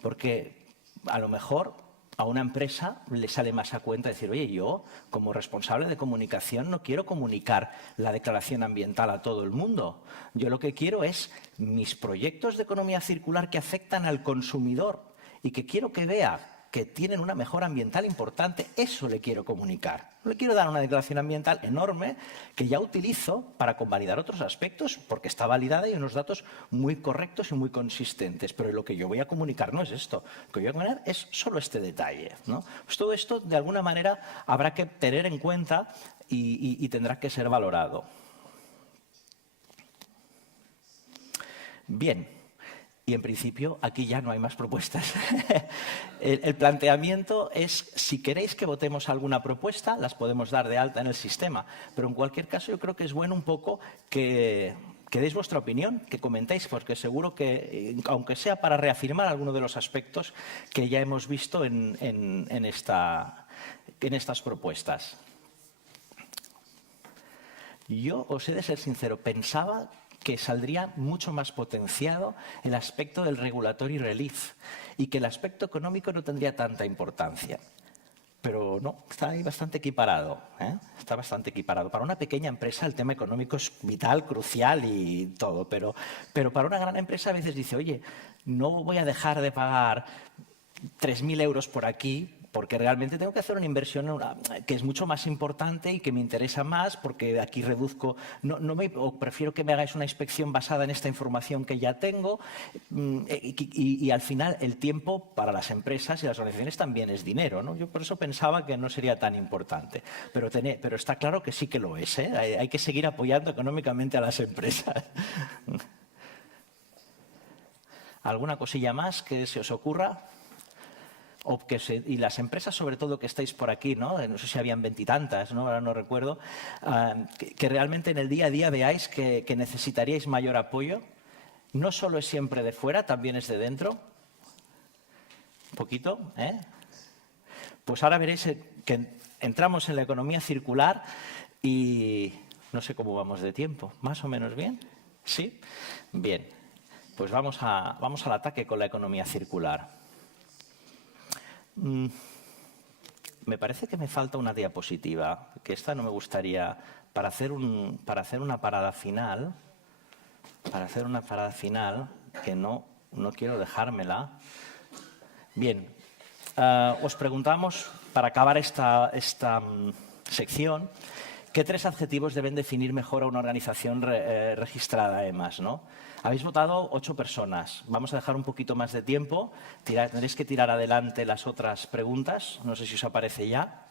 Porque a lo mejor a una empresa le sale más a cuenta decir, oye, yo como responsable de comunicación no quiero comunicar la declaración ambiental a todo el mundo. Yo lo que quiero es mis proyectos de economía circular que afectan al consumidor y que quiero que vea que tienen una mejora ambiental importante, eso le quiero comunicar. No le quiero dar una declaración ambiental enorme que ya utilizo para convalidar otros aspectos porque está validada y unos datos muy correctos y muy consistentes. Pero lo que yo voy a comunicar no es esto. Lo que yo voy a comunicar es solo este detalle, ¿no? Pues todo esto, de alguna manera, habrá que tener en cuenta y tendrá que ser valorado. Bien. Y, en principio, aquí ya no hay más propuestas. El planteamiento es, si queréis que votemos alguna propuesta, las podemos dar de alta en el sistema. Pero, en cualquier caso, yo creo que es bueno un poco que deis vuestra opinión, que comentéis, porque seguro que, aunque sea para reafirmar alguno de los aspectos que ya hemos visto en estas propuestas. Yo os he de ser sincero, pensaba que saldría mucho más potenciado el aspecto del regulatory relief y que el aspecto económico no tendría tanta importancia. pero no, está ahí bastante equiparado, ¿eh? Está bastante equiparado. Para una pequeña empresa el tema económico es vital, crucial y todo, pero para una gran empresa a veces dice, oye, no voy a dejar de pagar 3.000 euros por aquí porque realmente tengo que hacer una inversión que es mucho más importante y que me interesa más porque aquí reduzco, o prefiero que me hagáis una inspección basada en esta información que ya tengo y al final el tiempo para las empresas y las organizaciones también es dinero, ¿no? Yo por eso pensaba que no sería tan importante, pero está claro que sí que lo es, ¿eh? Hay que seguir apoyando económicamente a las empresas. ¿Alguna cosilla más que se os ocurra? Y las empresas, sobre todo, que estáis por aquí, no sé si habían 20 y tantas, ¿no? Ahora no recuerdo, que realmente en el día a día veáis que necesitaríais mayor apoyo. No solo es siempre de fuera, también es de dentro. Un poquito, ¿eh? Pues ahora veréis que entramos en la economía circular y no sé cómo vamos de tiempo. ¿Más o menos bien? ¿Sí? Bien. Pues vamos al ataque con la economía circular. Me parece que me falta una diapositiva, que esta no me gustaría, para hacer una parada final, que no quiero dejármela. Bien, os preguntamos, para acabar esta sección, ¿qué 3 adjetivos deben definir mejor a una organización registrada EMAS, ¿no? Habéis votado 8 personas. Vamos a dejar un poquito más de tiempo. Tendréis que tirar adelante las otras preguntas. No sé si os aparece ya.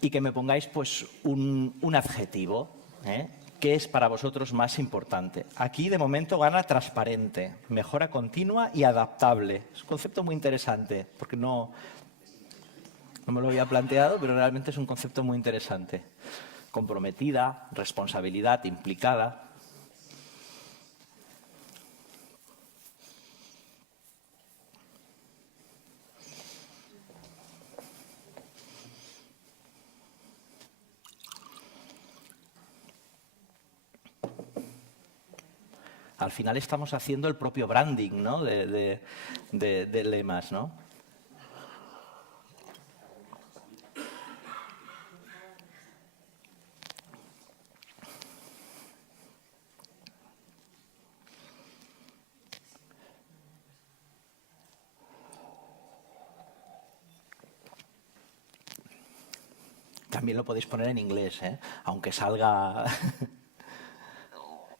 Y que me pongáis pues, un adjetivo, ¿eh? ¿Qué es para vosotros más importante? Aquí, de momento, gana transparente, mejora continua y adaptable. Es un concepto muy interesante, porque no me lo había planteado, pero realmente es un concepto muy interesante. Comprometida, responsabilidad, implicada. Al final estamos haciendo el propio branding, ¿no? de EMAS, ¿no? También lo podéis poner en inglés, ¿eh? Aunque salga...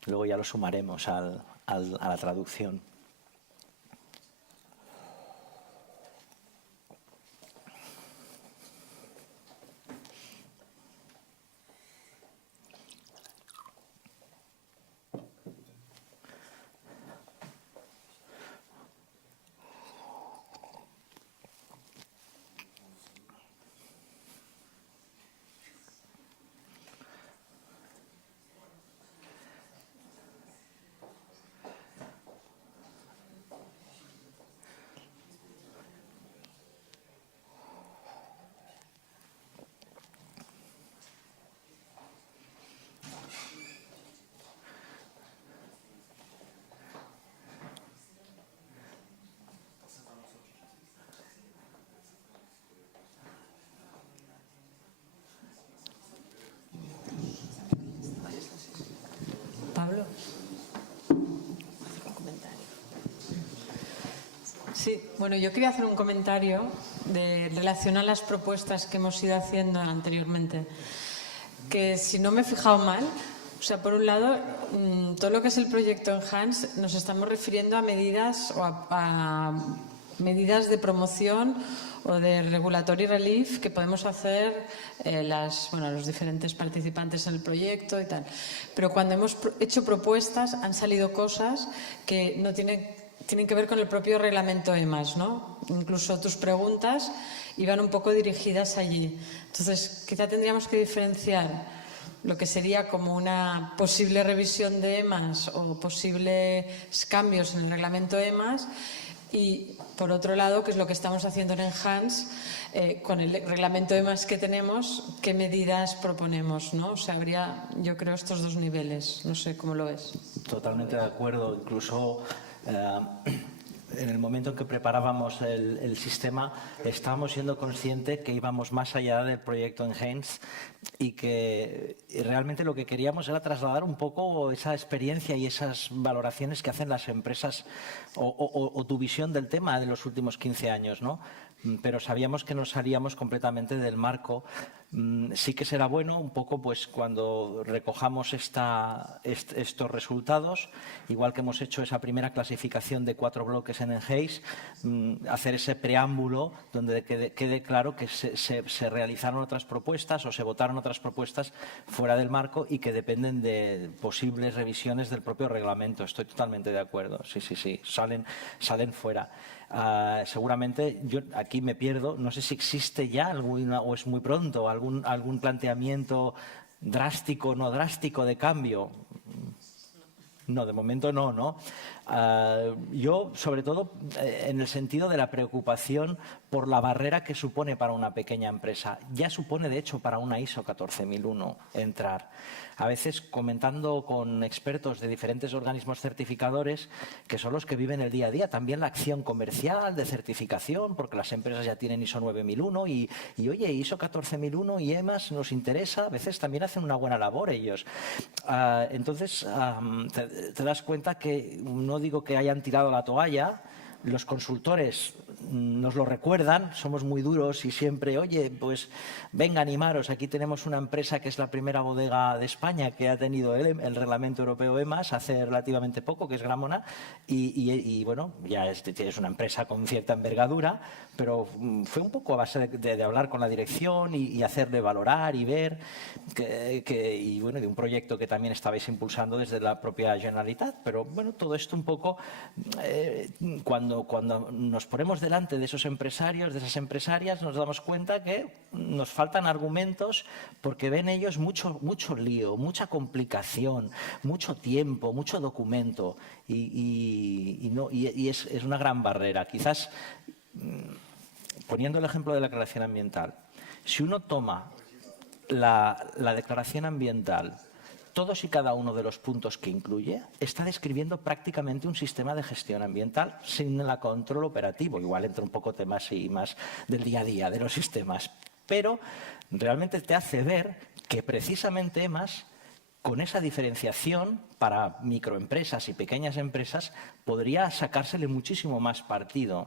Luego ya lo sumaremos a la traducción. Pablo. Sí, bueno, yo quería hacer un comentario en relación a las propuestas que hemos ido haciendo anteriormente. Que si no me he fijado mal, o sea, por un lado, todo lo que es el proyecto Enhance nos estamos refiriendo a medidas o a medidas de promoción o de regulatory relief que podemos hacer los diferentes participantes en el proyecto y tal. Pero cuando hemos hecho propuestas han salido cosas que no tienen que ver con el propio reglamento EMAS, ¿no? Incluso tus preguntas iban un poco dirigidas allí. Entonces, quizá tendríamos que diferenciar lo que sería como una posible revisión de EMAS o posibles cambios en el reglamento EMAS y, por otro lado, que es lo que estamos haciendo en Enhance, con el reglamento EMAS que tenemos, qué medidas proponemos, ¿no? O sea, habría, yo creo, estos 2 niveles. No sé cómo lo ves. Totalmente de acuerdo. Incluso en el momento momento en que preparábamos el sistema, estábamos siendo conscientes que íbamos más allá del proyecto Enhance y que realmente lo que queríamos era trasladar un poco esa experiencia y esas valoraciones que hacen las empresas o tu visión del tema de los últimos 15 años, ¿no? Pero sabíamos que nos salíamos completamente del marco. Sí que será bueno un poco pues cuando recojamos estos resultados, igual que hemos hecho esa primera clasificación de 4 bloques en Enhace, hacer ese preámbulo donde quede claro que se realizaron otras propuestas o se votaron otras propuestas fuera del marco y que dependen de posibles revisiones del propio reglamento. Estoy totalmente de acuerdo. Sí, salen fuera. Seguramente yo aquí me pierdo, no sé si existe ya alguna, o es muy pronto, algún planteamiento drástico o no drástico de cambio. No, de momento no, ¿no? Yo, sobre todo, en el sentido de la preocupación por la barrera que supone para una pequeña empresa. Ya supone, de hecho, para una ISO 14001 entrar. A veces, comentando con expertos de diferentes organismos certificadores, que son los que viven el día a día, también la acción comercial de certificación, porque las empresas ya tienen ISO 9001 y oye, ISO 14001 y EMAS nos interesa, a veces también hacen una buena labor ellos. Entonces, te das cuenta que no digo que hayan tirado la toalla, los consultores nos lo recuerdan, somos muy duros y siempre, oye, pues venga, animaros, aquí tenemos una empresa que es la primera bodega de España que ha tenido el reglamento europeo EMAS hace relativamente poco, que es Gramona, y bueno, ya es una empresa con cierta envergadura, pero fue un poco a base de hablar con la dirección y hacerle valorar y ver, y bueno, de un proyecto que también estabais impulsando desde la propia Generalitat, pero bueno, todo esto un poco, cuando nos ponemos delante de esos empresarios, de esas empresarias, nos damos cuenta que nos faltan argumentos porque ven ellos mucho lío, mucha complicación, mucho tiempo, mucho documento y es una gran barrera. Quizás, poniendo el ejemplo de la declaración ambiental, si uno toma la declaración ambiental, todos y cada uno de los puntos que incluye, está describiendo prácticamente un sistema de gestión ambiental sin el control operativo. Igual entra un poco temas y más del día a día de los sistemas. Pero realmente te hace ver que precisamente EMAS, con esa diferenciación para microempresas y pequeñas empresas, podría sacársele muchísimo más partido.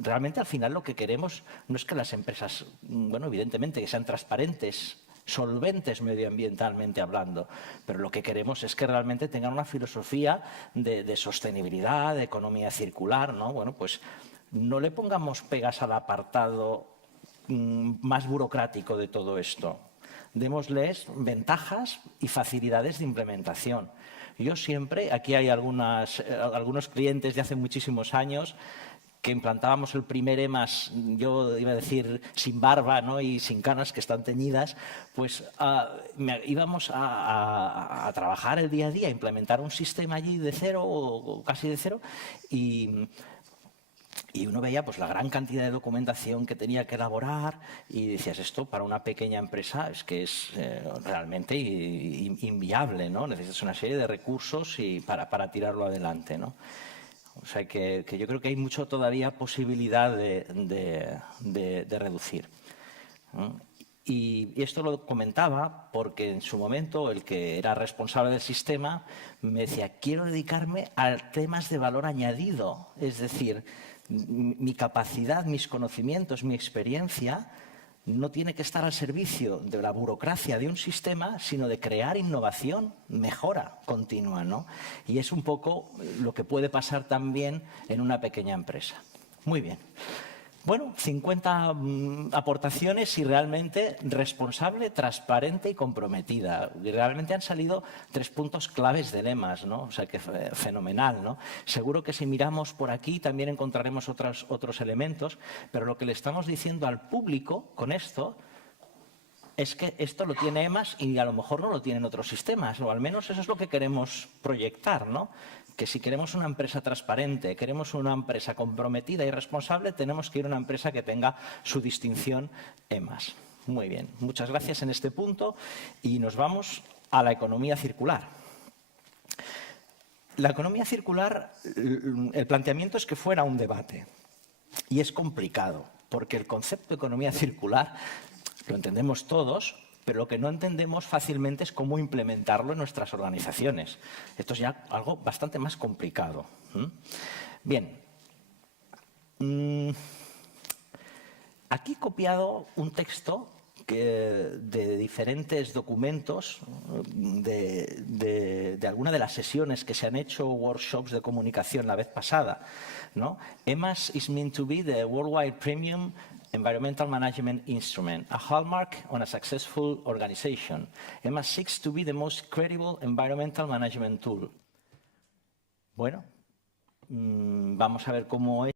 Realmente al final lo que queremos no es que las empresas, bueno, evidentemente que sean transparentes, solventes medioambientalmente hablando, pero lo que queremos es que realmente tengan una filosofía de sostenibilidad, de economía circular, ¿no? Bueno, pues no le pongamos pegas al apartado más burocrático de todo esto. Démosles ventajas y facilidades de implementación. Yo siempre, aquí hay algunos clientes de hace muchísimos años que implantábamos el primer EMAS, yo iba a decir sin barba, ¿no? Y sin canas que están teñidas, pues íbamos a trabajar el día a día, a implementar un sistema allí de cero o casi de cero y uno veía pues la gran cantidad de documentación que tenía que elaborar y decías, esto para una pequeña empresa es que es realmente inviable, ¿no? Necesitas una serie de recursos para tirarlo adelante, ¿no? O sea que yo creo que hay mucho todavía posibilidad de reducir. Y esto lo comentaba porque en su momento el que era responsable del sistema me decía, quiero dedicarme a temas de valor añadido, es decir, mi capacidad, mis conocimientos, mi experiencia no tiene que estar al servicio de la burocracia de un sistema, sino de crear innovación, mejora continua, ¿no? Y es un poco lo que puede pasar también en una pequeña empresa. Muy bien. Bueno, 50 aportaciones y realmente responsable, transparente y comprometida. Y realmente han salido 3 puntos claves de EMAS, ¿no? O sea que fenomenal, ¿no? Seguro que si miramos por aquí también encontraremos otros elementos, pero lo que le estamos diciendo al público con esto es que esto lo tiene EMAS y a lo mejor no lo tienen otros sistemas, o al menos eso es lo que queremos proyectar, ¿no? Que si queremos una empresa transparente, queremos una empresa comprometida y responsable, tenemos que ir a una empresa que tenga su distinción EMAS. Muy bien, muchas gracias en este punto y nos vamos a la economía circular. La economía circular, el planteamiento es que fuera un debate. Y es complicado, porque el concepto de economía circular lo entendemos todos, pero lo que no entendemos fácilmente es cómo implementarlo en nuestras organizaciones. Esto es ya algo bastante más complicado. Bien. Aquí he copiado un texto de diferentes documentos de alguna de las sesiones que se han hecho, workshops de comunicación la vez pasada, ¿no? EMAS is meant to be the worldwide premium environmental management instrument, a hallmark on a successful organization. EMAS seeks to be the most credible environmental management tool. Bueno, vamos a ver cómo es.